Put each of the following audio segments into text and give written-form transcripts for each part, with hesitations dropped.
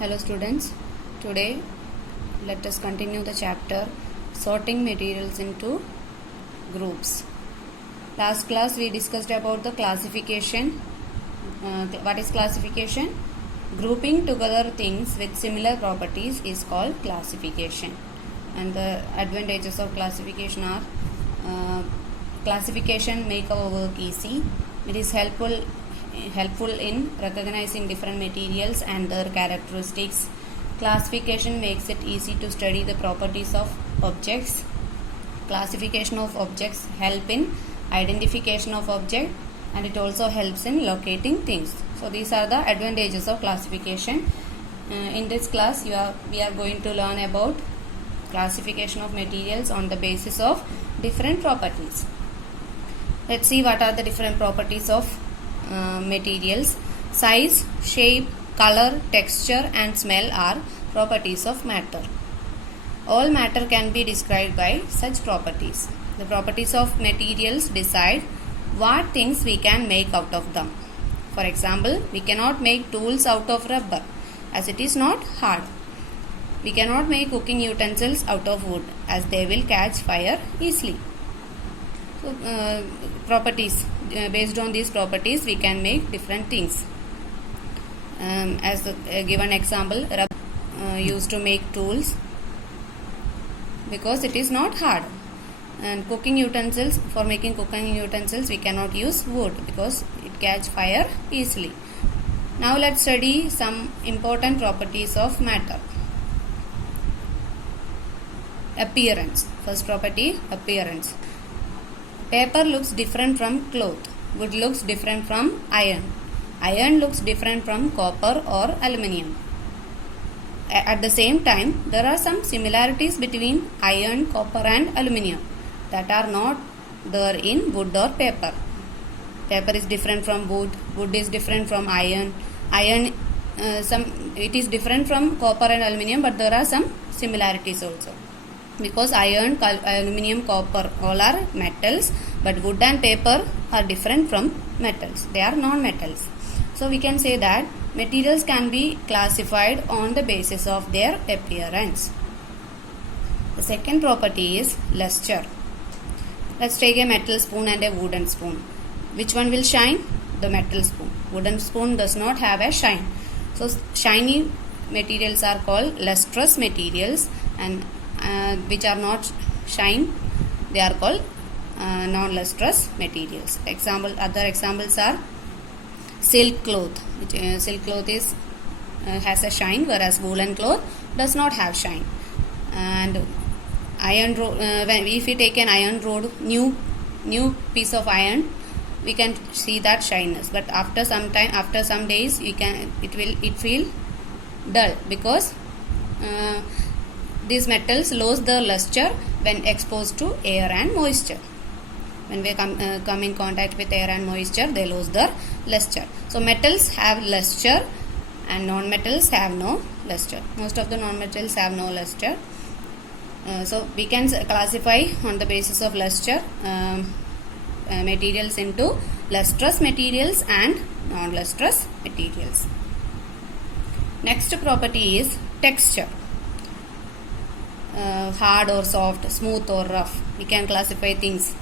Hello students, today let us continue the chapter sorting materials into groups. Last class we discussed about the classification. What is classification? Grouping together things with similar properties is called classification. And the advantages of classification are classification make our work easy. It is helpful in recognizing different materials and their characteristics. Classification makes it easy to study the properties of objects. Classification of objects help in identification of object, and it also helps in locating things. So these are the advantages of classification. In this class we are going to learn about classification of materials on the basis of different properties. Let's see what are the different properties of materials. Size, shape, color, texture and smell are properties of matter. All matter can be described by such properties. The properties of materials decide what things we can make out of them. For example, we cannot make tools out of rubber as it is not hard. We cannot make cooking utensils out of wood as they will catch fire easily. So, properties, based on these properties we can make different things. As a given example, rubber used to make tools because it is not hard, and cooking utensils, for making cooking utensils we cannot use wood because it catch fire easily. Now let's study some important properties of matter. Appearance. First property, appearance. Paper looks different from cloth. Wood looks different from iron. Iron looks different from copper or aluminium. At the same time, there are some similarities between iron, copper and aluminium that are not there in wood or paper. Paper is different from wood. Wood is different from iron. It is different from copper and aluminium, but there are some similarities also. Because iron, aluminium, copper all are metals, but wood and paper are different from metals. They are non-metals. So we can say that materials can be classified on the basis of their appearance. The second property is luster. Let's take a metal spoon and a wooden spoon. Which one will shine? The metal spoon. Wooden spoon does not have a shine. So shiny materials are called lustrous materials, and which are not shine, they are called non-lustrous materials. Other examples are silk cloth. Silk cloth has a shine, whereas woolen cloth does not have shine. And iron rod, if we take an iron rod, new piece of iron, we can see that shyness. But after some time, after some days, it feel dull because these metals lose their luster when exposed to air and moisture. When we come in contact with air and moisture, they lose their luster. So metals have luster and non-metals have no luster. Most of the non-metals have no luster. So we can classify on the basis of luster materials into lustrous materials and non-lustrous materials. Next property is texture. Hard or soft, smooth or rough. We can classify things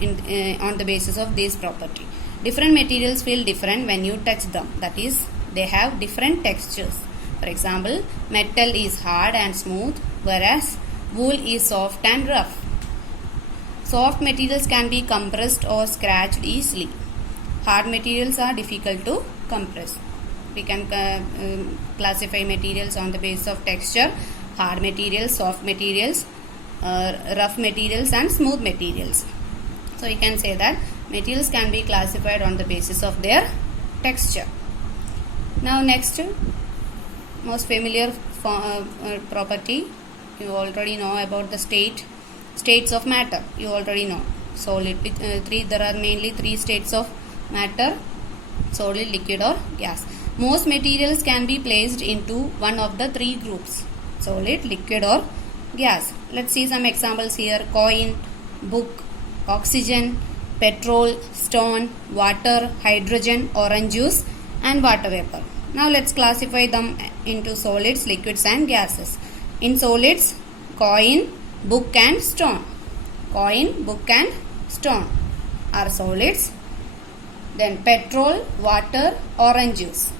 on the basis of this property. Different materials feel different when you touch them. That is, they have different textures. For example, metal is hard and smooth, whereas wool is soft and rough. Soft materials can be compressed or scratched easily. Hard materials are difficult to compress. We can classify materials on the basis of texture: hard materials, soft materials, rough materials and smooth materials. So we can say that materials can be classified on the basis of their texture. Now next, most familiar property, you already know about the states of matter. You already know solid. There are mainly three states of matter: solid, liquid or gas. Most materials can be placed into one of the three groups: solid, liquid or gas. Let's see some examples here: coin, book, oxygen, petrol, stone, water, hydrogen, orange juice and water vapor. Now let's classify them into solids, liquids and gases. In solids, coin, book and stone. Coin, book and stone are solids. Then petrol, water, orange juice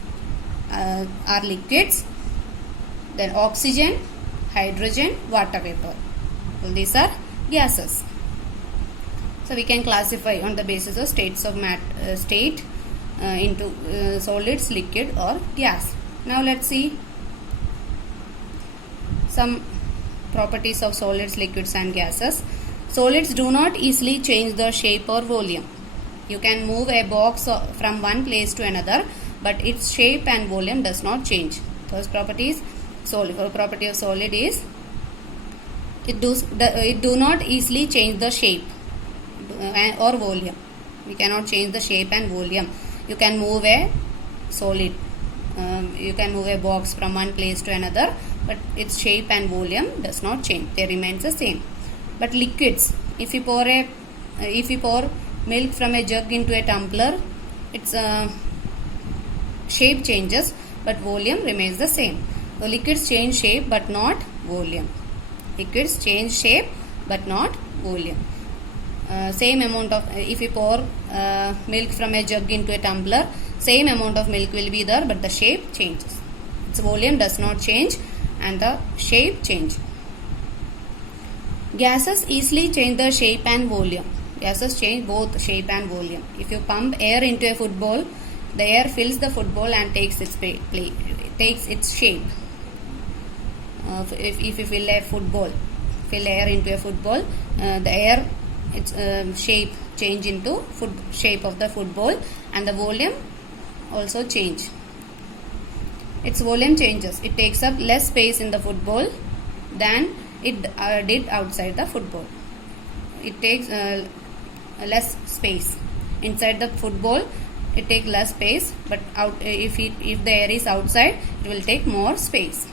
are liquids. Then oxygen, hydrogen, water vapor. All these are gases. So we can classify on the basis of states of state into solids, liquid or gas. Now let's see some properties of solids, liquids and gases. Solids do not easily change the shape or volume. You can move a box from one place to another, but its shape and volume does not change. First property is solid. First property of solid is it do not easily change the shape or volume. We cannot change the shape and volume. You can move a solid. You can move a box from one place to another, but its shape and volume does not change. They remains the same. But liquids, if you pour milk from a jug into a tumbler, its shape changes, but volume remains the same. So liquids change shape but not volume. Liquids change shape but not volume. Same amount of, if you pour milk from a jug into a tumbler, same amount of milk will be there, but the shape changes. Its volume does not change and the shape changes. Gases easily change the shape and volume. Gases change both shape and volume. If you pump air into a football, the air fills the football and takes its shape. If you fill air into a football, the air its shape change into shape of the football, and the volume also change. Its volume changes. It takes up less space in the football than it did outside the football. It takes less space inside the football. It takes less space, but if the air is outside, it will take more space.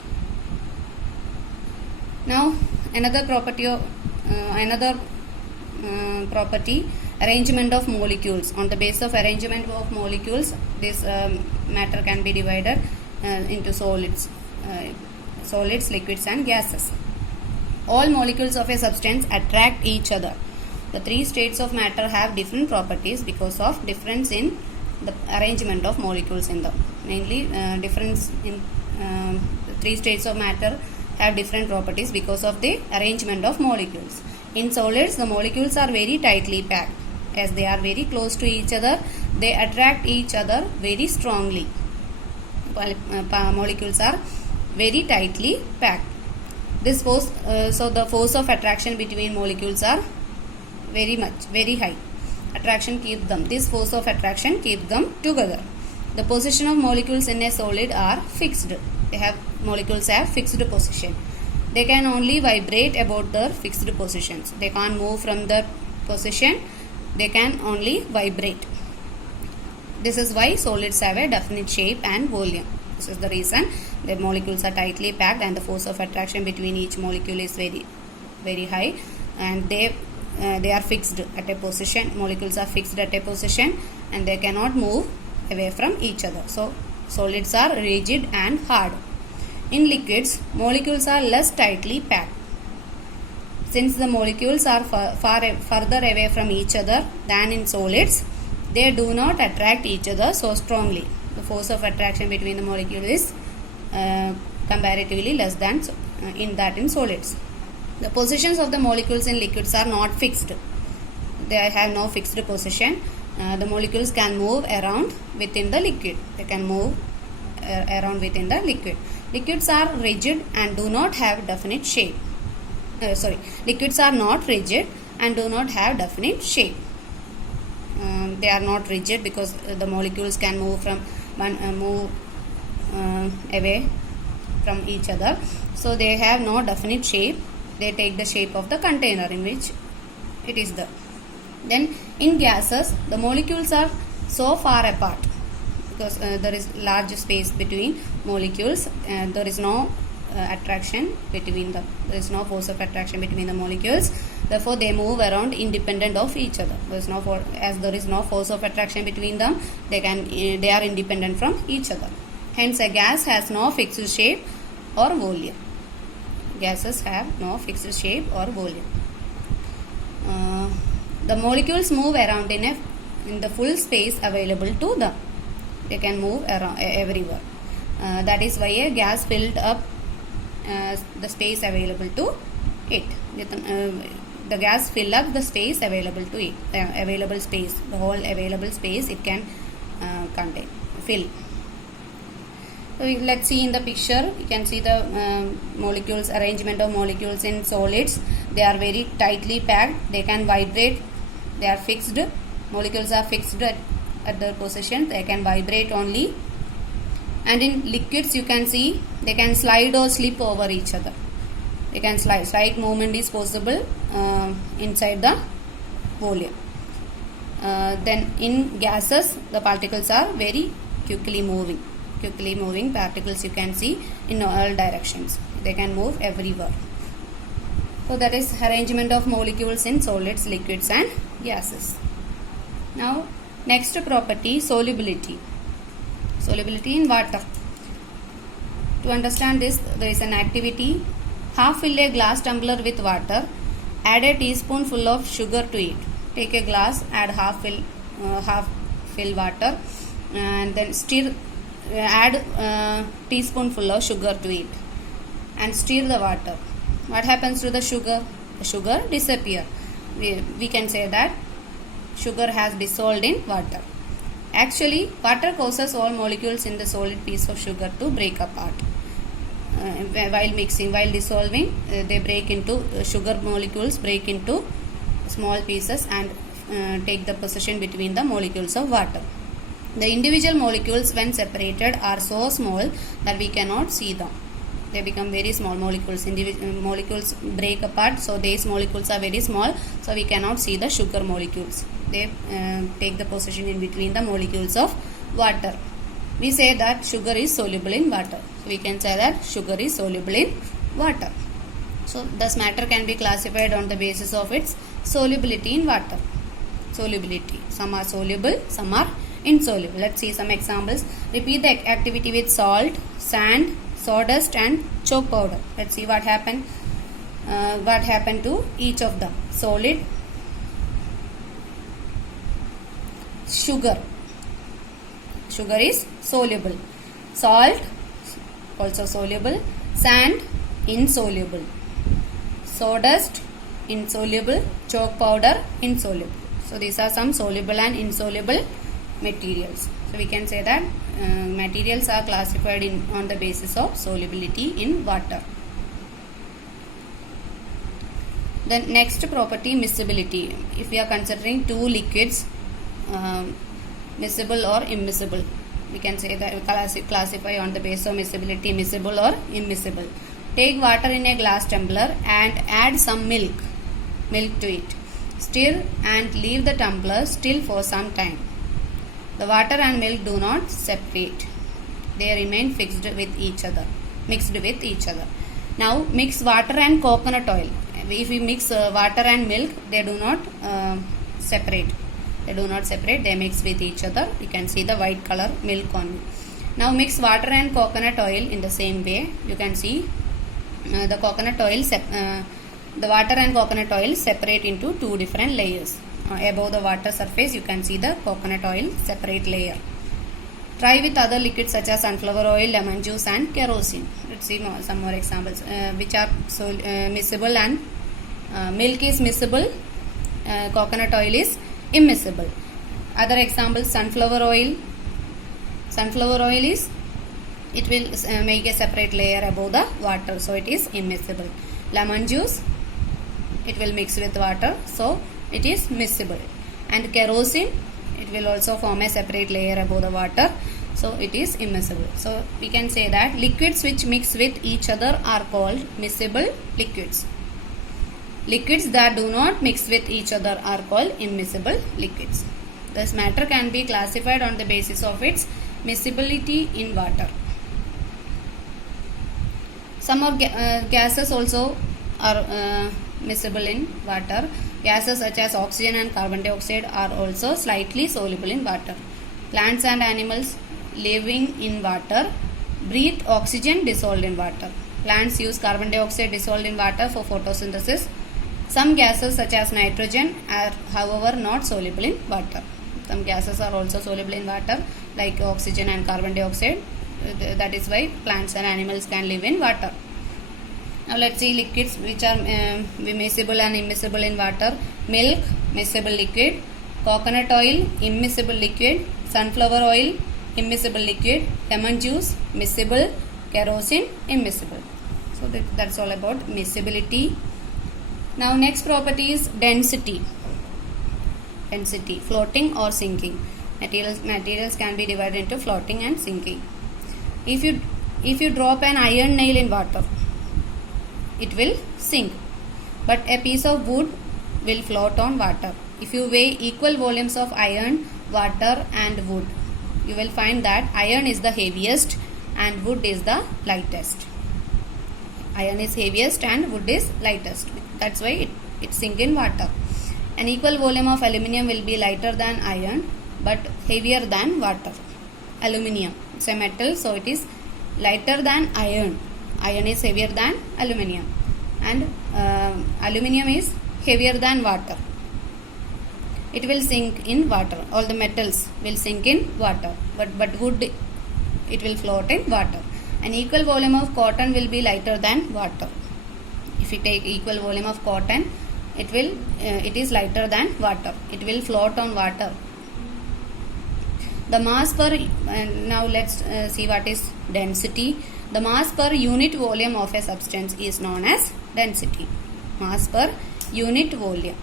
Now another property, arrangement of molecules. On the basis of arrangement of molecules, this matter can be divided into solids, liquids and gases. All molecules of a substance attract each other. The three states of matter have different properties because of difference in the arrangement of molecules in them. Mainly, difference in the three states of matter have different properties because of the arrangement of molecules. In solids, the molecules are very tightly packed. As they are very close to each other, they attract each other very strongly. Molecules are very tightly packed. This force, so the force of attraction between molecules are very high. This force of attraction keeps them together. The position of molecules in a solid are fixed. Molecules have fixed position. They can only vibrate about their fixed positions. They can't move from their position. They can only vibrate. This is why solids have a definite shape and volume. This is the reason the molecules are tightly packed and the force of attraction between each molecule is very high, and they are fixed at a position. Molecules are fixed at a position and they cannot move away from each other. So solids are rigid and hard. In liquids, molecules are less tightly packed. Since the molecules are further away from each other than in solids, they do not attract each other so strongly. The force of attraction between the molecule is comparatively less than in solids. The positions of the molecules in liquids are not fixed. They have no fixed position. The molecules can move around within the liquid. They can move around within the liquid. Liquids are rigid and do not have definite shape. Liquids are not rigid and do not have definite shape. They are not rigid because the molecules can move away from each other. So they have no definite shape. They take the shape of the container in which it is there. Then in gases, the molecules are so far apart because there is large space between molecules. There is no attraction between them. There is no force of attraction between the molecules. Therefore, they move around independent of each other. As there is no force of attraction between them, they are independent from each other. Hence, a gas has no fixed shape or volume. Gases have no fixed shape or volume. The molecules move around in the full space available to them. They can move around everywhere. That is why a gas filled up the space available to it. The gas fill up the space available to it. Available space, the whole available space it can contain, fill. So let's see in the picture. You can see the molecules, arrangement of molecules in solids. They are very tightly packed. They can vibrate. They are fixed. Molecules are fixed at their position. They can vibrate only. And in liquids, you can see they can slide or slip over each other. They can slide. Slight movement is possible inside the volume. Then in gases, the particles are very quickly moving. Quickly moving particles you can see in all directions. They can move everywhere. So that is arrangement of molecules in solids, liquids and gases. Now next property, solubility. Solubility in water. To understand this, there is an activity. Half fill a glass tumbler with water. Add a teaspoonful of sugar to it. Take a glass, add half fill water, and then stir. Add teaspoonful of sugar to it and stir the water. What happens to the sugar? The sugar disappears. We can say that sugar has dissolved in water. Actually, water causes all molecules in the solid piece of sugar to break apart. While mixing, while dissolving, they break into sugar molecules break into small pieces and take the position between the molecules of water. The individual molecules when separated are so small that we cannot see them. They become very small molecules. Molecules break apart, so these molecules are very small, so we cannot see the sugar molecules. They take the position in between the molecules of water. We say that sugar is soluble in water. So we can say that sugar is soluble in water. So this matter can be classified on the basis of its solubility in water. Solubility. Some are soluble, some are insoluble. Let's see some examples. Repeat the activity with salt, sand, sawdust and chalk powder. Let's see what happened. What happened to each of them. Solid, sugar. Sugar is soluble. Salt, also soluble. Sand, insoluble. Sawdust, insoluble. Chalk powder, insoluble. So these are some soluble and insoluble materials. So we can say that materials are classified on the basis of solubility in water. Then next property, miscibility. If we are considering two liquids, miscible or immiscible, we can say that we classify on the basis of miscibility, miscible or immiscible. Take water in a glass tumbler and add some milk to it. Stir and leave the tumbler still for some time. The water and milk do not separate. They remain mixed with each other. Now mix water and coconut oil. If we mix water and milk, they do not separate. They mix with each other. You can see the white color milk only. Now mix water and coconut oil in the same way. You can see the water and coconut oil separate into two different layers. Above the water surface, you can see the coconut oil separate layer. Try with other liquids such as sunflower oil, lemon juice and kerosene. Let's see some more examples which are miscible and milk is miscible, coconut oil is immiscible. Other examples, sunflower oil. Sunflower oil is, it will make a separate layer above the water, so it is immiscible. Lemon juice, it will mix with water, so it is miscible. And kerosene, it will also form a separate layer above the water, so it is immiscible. So we can say that liquids which mix with each other are called miscible liquids. Liquids that do not mix with each other are called immiscible liquids. This matter can be classified on the basis of its miscibility in water. Some of gases also are miscible in water. Gases such as oxygen and carbon dioxide are also slightly soluble in water. Plants and animals living in water Breathe oxygen dissolved in water. Plants use carbon dioxide dissolved in water for photosynthesis. Some gases such as nitrogen are however not soluble in water. Some gases are also soluble in water like oxygen and carbon dioxide. That is why plants and animals can live in water. Now let's see liquids which are miscible and immiscible in water. Milk, miscible liquid. Coconut oil, immiscible liquid. Sunflower oil, immiscible liquid. Lemon juice, miscible. Kerosene, immiscible. So that's all about miscibility. Now next property is density. Density, floating or sinking. Materials can be divided into floating and sinking. If you drop an iron nail in water, it will sink, but a piece of wood will float on water. If you weigh equal volumes of iron, water and wood, you will find that iron is the heaviest and wood is the lightest. Iron is heaviest and wood is lightest. That's why it sinks in water. An equal volume of aluminium will be lighter than iron but heavier than water. Aluminium, it's a metal, so it is lighter than iron. Iron is heavier than aluminium, and aluminium is heavier than water. It will sink in water. All the metals will sink in water, but wood, it will float in water. An equal volume of cotton will be lighter than water. If you take equal volume of cotton, it is lighter than water. It will float on water. The mass per, now let's see what is density. The mass per unit volume of a substance is known as density. Mass per unit volume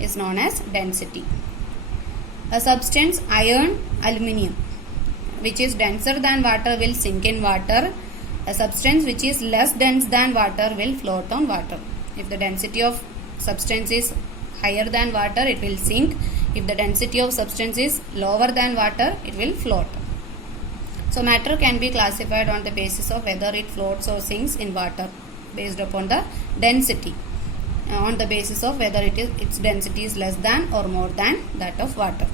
is known as density. A substance, iron, aluminium, which is denser than water will sink in water. A substance which is less dense than water will float on water. If the density of substance is higher than water, it will sink. If the density of substance is lower than water, it will float. So matter can be classified on the basis of whether it floats or sinks in water based upon the density, on the basis of whether its density is less than or more than that of water.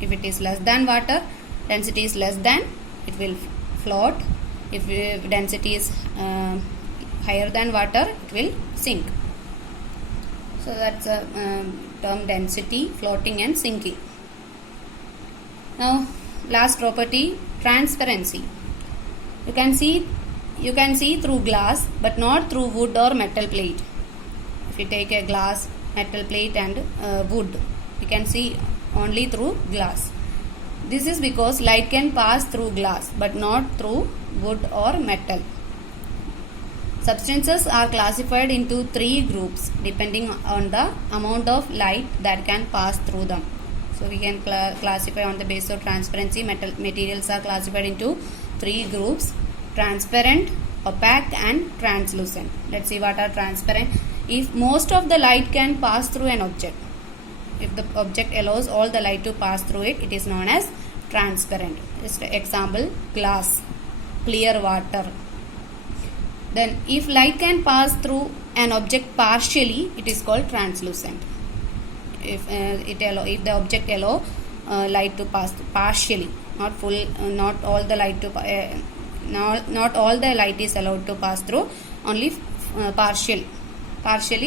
If it is less than water, density is less than, it will float. If density is higher than water, it will sink. So that's a term density, floating and sinking. Now last property, transparency. You can see through glass but not through wood or metal plate. If you take a glass, metal plate and wood, you can see only through glass. This is because light can pass through glass but not through wood or metal. Substances are classified into 3 groups depending on the amount of light that can pass through them. So we can classify on the basis of transparency. Materials are classified into 3 groups: transparent, opaque and translucent. Let's see what are transparent. If most of the light can pass through an object, if the object allows all the light to pass through it, it is known as transparent. Just example, glass, clear water. Then if light can pass through an object partially, it is called translucent. If the object allow light to pass partially, not full, not all the light to not all the light is allowed to pass through, only partially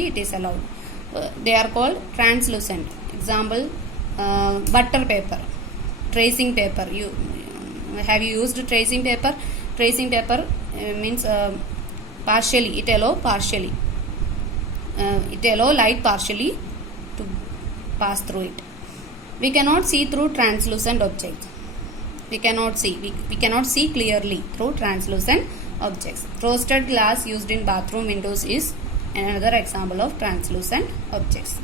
it is allowed. They are called translucent. Example, butter paper, tracing paper. Have you used tracing paper? Tracing paper means partially, it allow light partially to pass through it. We cannot see through translucent objects. We cannot see clearly through translucent objects. Frosted glass used in bathroom windows is another example of translucent objects.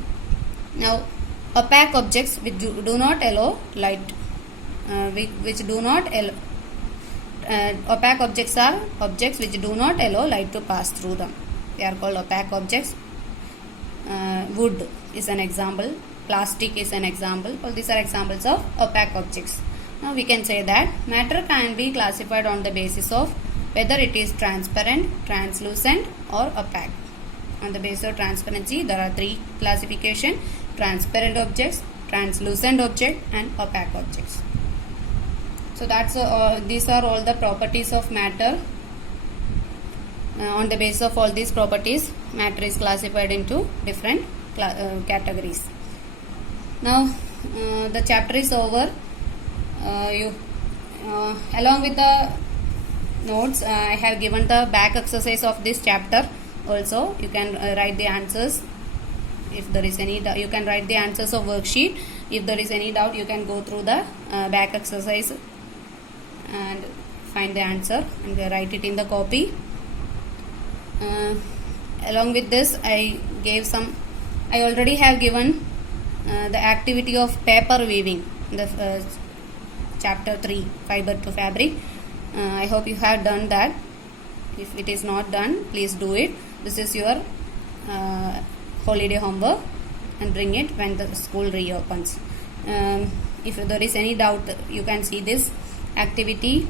Now opaque objects which do not allow light, opaque objects are objects which do not allow light to pass through them. They are called opaque objects. Wood is an example. Plastic is an example. All these are examples of opaque objects. Now we can say that matter can be classified on the basis of whether it is transparent, translucent or opaque. On the basis of transparency, there are 3 classifications: transparent objects, translucent object and opaque objects. So that's these are all the properties of matter. On the basis of all these properties, matter is classified into different categories. Now the chapter is over. Along with the notes, I have given the back exercise of this chapter. Also, you can write the answers. If there is any doubt, you can write the answers of worksheet. If there is any doubt, you can go through the back exercise and find the answer and write it in the copy. Along with this, I already have given the activity of paper weaving, the chapter 3, fiber to fabric. I hope you have done that. If it is not done, please do it. This is your holiday homework, and bring it when the school reopens. If there is any doubt, you can see this activity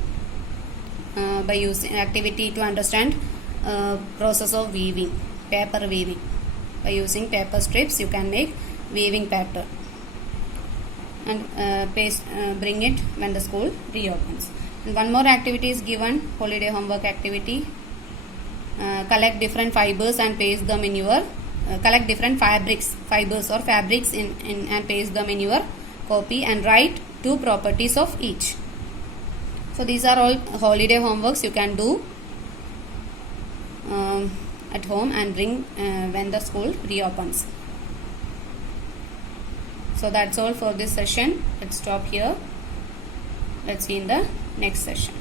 by using activity to understand process of weaving, paper weaving. By using paper strips, you can make weaving pattern and bring it when the school reopens. And one more activity is given, holiday homework activity. Collect different fibers and paste them in your collect different fibers or fabrics in and paste them in your copy and write 2 properties of each. So these are all holiday homeworks you can do at home and bring when the school reopens. So that's all for this session. Let's stop here. Let's see in the next session.